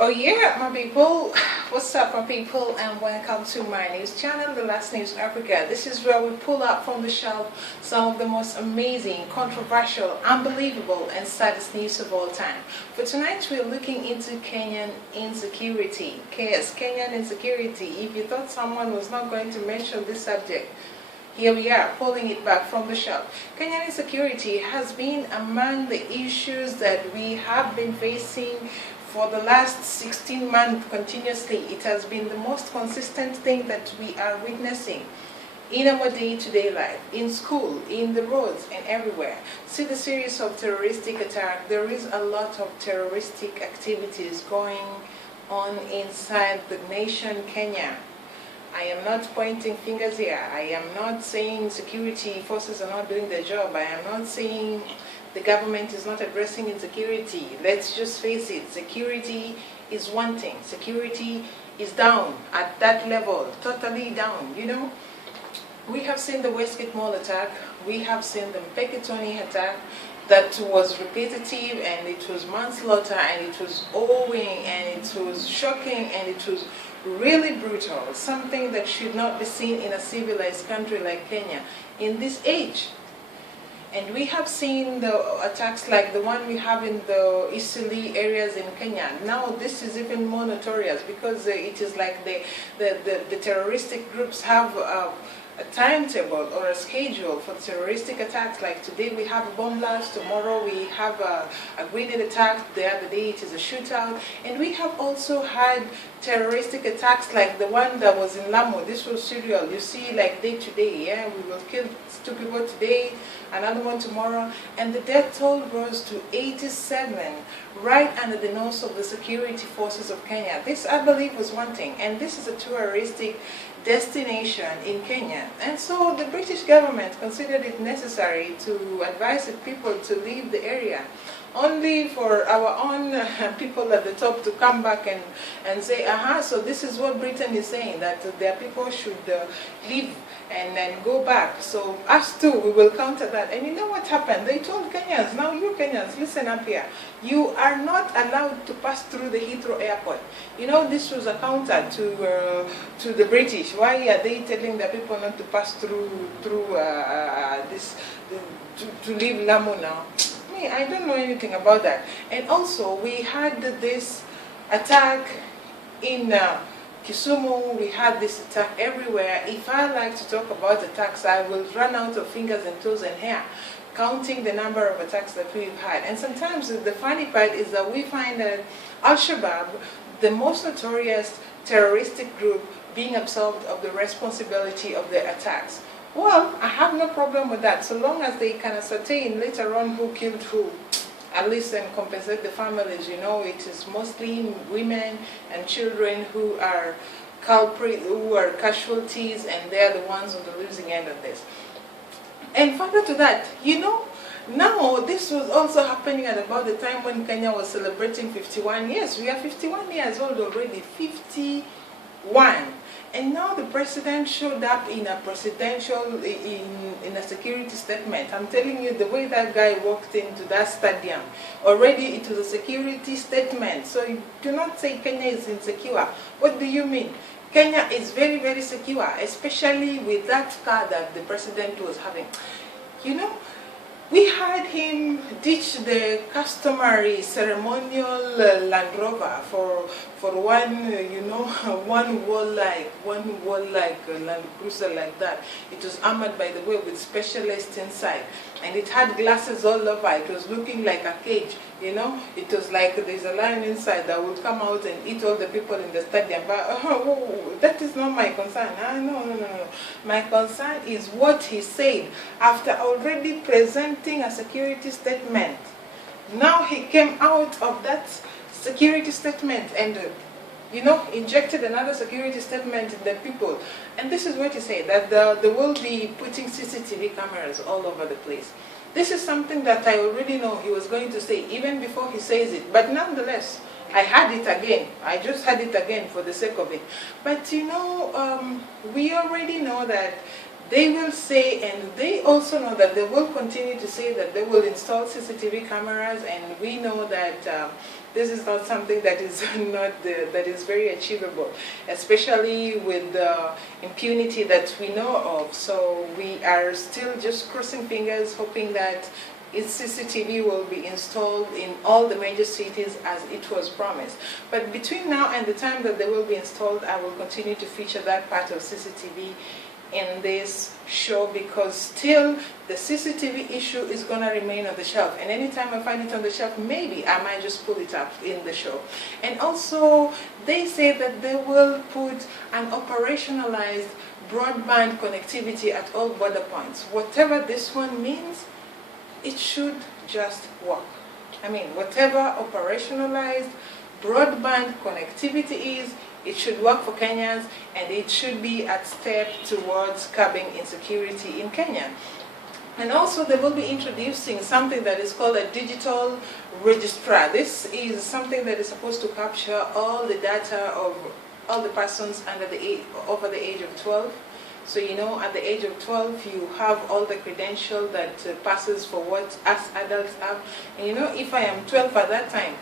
Oh yeah, my people. What's up, my people, and welcome to my news channel, The Last News Africa. This is where we pull out from the shelf some of the most amazing, controversial, unbelievable, and saddest news of all time. For tonight, we're looking into Kenyan insecurity. Yes, Kenyan insecurity. If you thought someone was not going to mention this subject, here we are, pulling it back from the shelf. Kenyan insecurity has been among the issues that we have been facing for the last 16 months continuously. It has been the most consistent thing that we are witnessing in our day-to-day life, in school, in the roads, and everywhere. See the series of terroristic attacks. There is a lot of terroristic activities going on inside the nation Kenya. I am not pointing fingers here. I am not saying security forces are not doing their job. I am not saying the government is not addressing insecurity. Let's just face it, security is wanting. Security is down at that level, totally down, you know. We have seen the Westgate Mall attack. We have seen the Mpeketoni attack that was repetitive, and it was manslaughter, and it was owing, and it was shocking, and it was really brutal, something that should not be seen in a civilized country like Kenya in this age. And we have seen the attacks like the one we have in the Eastleigh areas in Kenya. Now this is even more notorious because it is like the terroristic groups have a timetable or a schedule for terroristic attacks. Like today we have a bomb blast, tomorrow we have a grenade attack, the other day it is a shootout. And we have also had terroristic attacks like the one that was in Lamu. This was serial. You see, like day to day, yeah, we will kill 2 people today, another one tomorrow, and the death toll rose to 87 right under the nose of the security forces of Kenya. This, I believe, was one thing, and this is a touristic destination in Kenya. And so the British government considered it necessary to advise the people to leave the area, only for our own people at the top to come back and say, so this is what Britain is saying, that their people should leave and then go back. So us too, we will counter that. And you know what happened? They told Kenyans, now you Kenyans, listen up here. You are not allowed to pass through the Heathrow airport. You know, this was a counter to the British. Why are they telling the people not to pass through to leave Lamu now? I don't know anything about that. And also, we had this attack in Kisumu. We had this attack everywhere. If I like to talk about attacks, I will run out of fingers and toes and hair, counting the number of attacks that we've had. And sometimes the funny part is that we find that Al-Shabaab, the most notorious terroristic group, being absolved of the responsibility of the attacks. Well, I have no problem with that, so long as they can ascertain later on who killed who, at least then compensate the families. You know, it is mostly women and children who are culprits, who are casualties, and they're the ones on the losing end of this. And further to that, you know, now this was also happening at about the time when Kenya was celebrating 51 years. We are 51 years old already, 51. And now the president showed up in a presidential, in a security statement. I'm telling you, the way that guy walked into that stadium, already it was a security statement. So you do not say Kenya is insecure. What do you mean? Kenya is very, very secure, especially with that car that the president was having. You know, we had him ditch the customary ceremonial Land Rover for one, you know, one wall-like Land Cruiser like that. It was armored, by the way, with specialists inside, and it had glasses all over. It was looking like a cage, you know. It was like there's a lion inside that would come out and eat all the people in the stadium. But that is not my concern. No. My concern is what he said after already presenting a security statement. Now he came out of that security statement and you know, injected another security statement in the people. And this is what he said, that they will be putting CCTV cameras all over the place. This is something that I already know he was going to say, even before he says it. But nonetheless, I had it again. I just had it again for the sake of it. But you know, we already know that they will say, and they also know that they will continue to say that they will install CCTV cameras, and we know that this is not something that is that is very achievable, especially with the impunity that we know of. So we are still just crossing fingers, hoping that its CCTV will be installed in all the major cities as it was promised. But between now and the time that they will be installed, I will continue to feature that part of CCTV in this show, because still the CCTV issue is going to remain on the shelf, and anytime I find it on the shelf, maybe I might just pull it up in the show. And also they say that they will put an operationalized broadband connectivity at all border points. Whatever this one means, it should just work. I mean, whatever operationalized broadband connectivity is, it should work for Kenyans, and it should be a step towards curbing insecurity in Kenya. And also they will be introducing something that is called a digital registrar. This is something that is supposed to capture all the data of all the persons over the age of 12. So, you know, at the age of 12, you have all the credential that passes for what us adults have. And, you know, if I am 12 at that time,